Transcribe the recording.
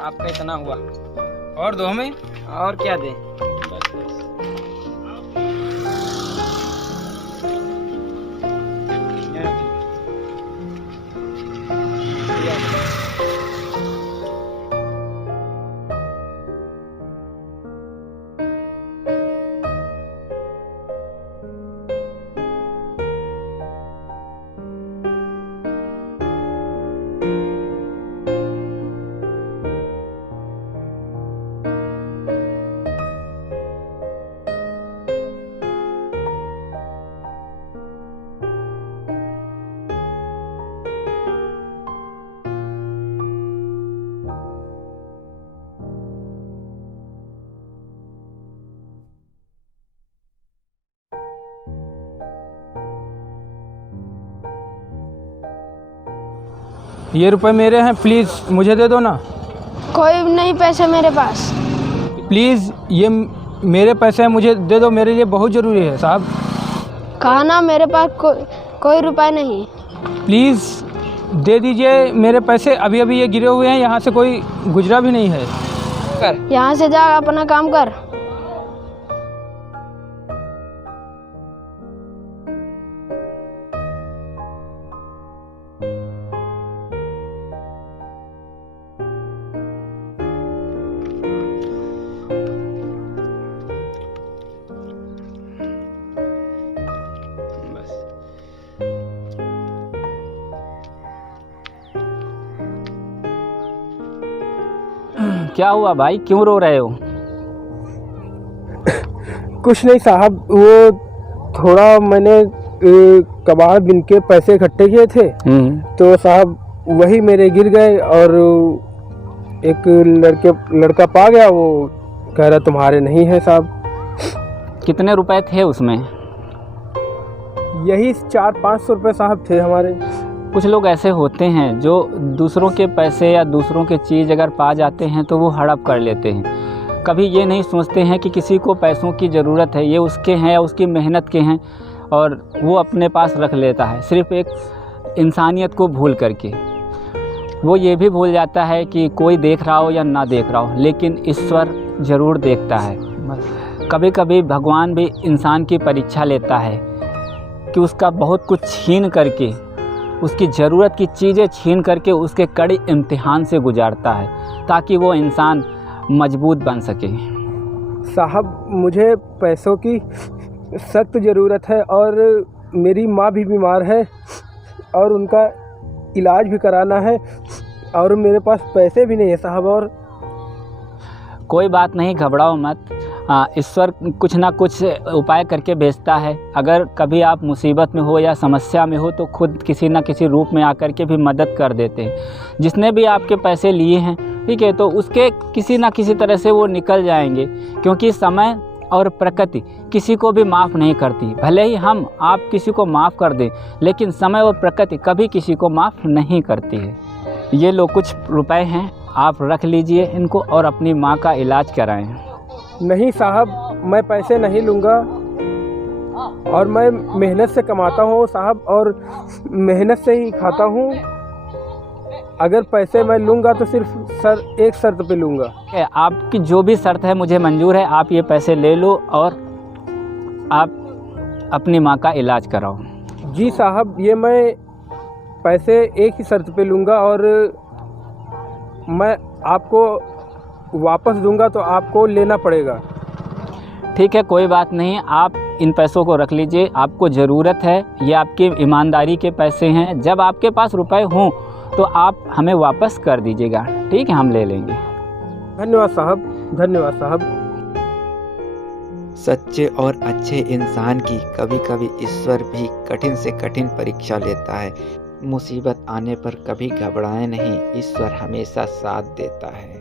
आपका इतना हुआ। और दो हमें। और क्या दें? ये रुपए मेरे हैं, प्लीज़ मुझे दे दो ना। कोई नहीं पैसे मेरे पास। प्लीज़ ये मेरे पैसे हैं, मुझे दे दो, मेरे लिए बहुत ज़रूरी है साहब। कहा ना मेरे पास कोई रुपए नहीं। प्लीज़ दे दीजिए मेरे पैसे, अभी अभी ये गिरे हुए हैं, यहाँ से कोई गुजरा भी नहीं है। यहाँ से जा, अपना काम कर। क्या हुआ भाई, क्यों रो रहे हो? कुछ नहीं साहब, वो थोड़ा मैंने कबाड़ बिन के पैसे इकट्ठे किए थे, तो साहब वही मेरे गिर गए और एक लड़का पा गया, वो कह रहा तुम्हारे नहीं है साहब। कितने रुपए थे उसमें? यही 400-500 रुपये साहब थे हमारे। कुछ लोग ऐसे होते हैं जो दूसरों के पैसे या दूसरों के चीज़ अगर पा जाते हैं तो वो हड़प कर लेते हैं। कभी ये नहीं सोचते हैं कि किसी को पैसों की ज़रूरत है, ये उसके हैं या उसकी मेहनत के हैं, और वो अपने पास रख लेता है सिर्फ़ एक इंसानियत को भूल करके। वो ये भी भूल जाता है कि कोई देख रहा हो या ना देख रहा हो, लेकिन ईश्वर ज़रूर देखता है। कभी कभी भगवान भी इंसान की परीक्षा लेता है कि उसका बहुत कुछ छीन करके, उसकी ज़रूरत की चीज़ें छीन करके उसके कड़े इम्तिहान से गुजारता है, ताकि वो इंसान मजबूत बन सके। साहब मुझे पैसों की सख्त ज़रूरत है, और मेरी माँ भी बीमार है और उनका इलाज भी कराना है, और मेरे पास पैसे भी नहीं है साहब। और कोई बात नहीं, घबराओ मत। ईश्वर कुछ ना कुछ उपाय करके भेजता है। अगर कभी आप मुसीबत में हो या समस्या में हो तो खुद किसी न किसी रूप में आकर के भी मदद कर देते हैं। जिसने भी आपके पैसे लिए हैं, ठीक है, तो उसके किसी न किसी तरह से वो निकल जाएंगे, क्योंकि समय और प्रकृति किसी को भी माफ़ नहीं करती। भले ही हम आप किसी को माफ़ कर दें, लेकिन समय और प्रकृति कभी किसी को माफ़ नहीं करती है। ये लो कुछ रुपए हैं, आप रख लीजिए इनको और अपनी माँ का इलाज कराएं। नहीं साहब, मैं पैसे नहीं लूँगा, और मैं मेहनत से कमाता हूँ साहब, और मेहनत से ही खाता हूँ। अगर पैसे मैं लूँगा तो सिर्फ एक शर्त पे लूँगा। आपकी जो भी शर्त है मुझे मंजूर है। आप ये पैसे ले लो और आप अपनी माँ का इलाज कराओ। जी साहब, ये मैं पैसे एक ही शर्त पे लूँगा, और मैं आपको वापस दूंगा तो आपको लेना पड़ेगा। ठीक है, कोई बात नहीं, आप इन पैसों को रख लीजिए, आपको ज़रूरत है, ये आपकी ईमानदारी के पैसे हैं। जब आपके पास रुपए हों तो आप हमें वापस कर दीजिएगा, ठीक है, हम ले लेंगे। धन्यवाद साहब, धन्यवाद साहब। सच्चे और अच्छे इंसान की कभी कभी ईश्वर भी कठिन से कठिन परीक्षा लेता है। मुसीबत आने पर कभी घबराएं नहीं, ईश्वर हमेशा साथ देता है।